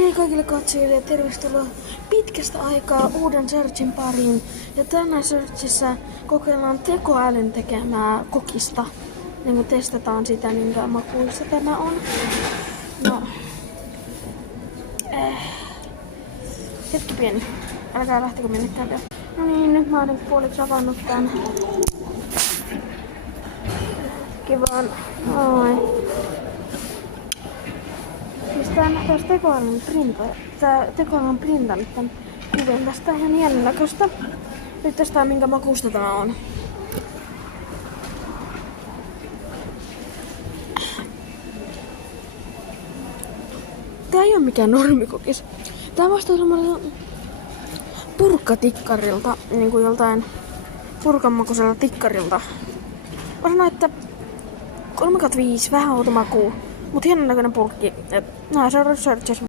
Hei kaikille katsojille ja tervetuloa pitkästä aikaa uuden searchin pariin. Ja tänään searchissa kokeillaan tekoälyn tekemää kokista. Niin kun testataan sitä, minkä makuista tämä on. No. Hetki pieni. Älkää lähtikö minnekään vielä. No niin, nyt mä olen puoliksi avannut tän. Hetki vaan. Oi. Tässä tekoäly on printannut tän kuvan. Tästä on ihan jännäköistä. Nyt testaa minkä makusta tää on. Tää ei oo mikään normikokis. Tää vastaa semmoiselta purkkatikkarilta, niinku joltain purkanmakuiselta tikkarilta. Mä sanoin, että 3/5, vähän outo makuu. Mut hienon näköinen purkki. Nää seuraa searchissa.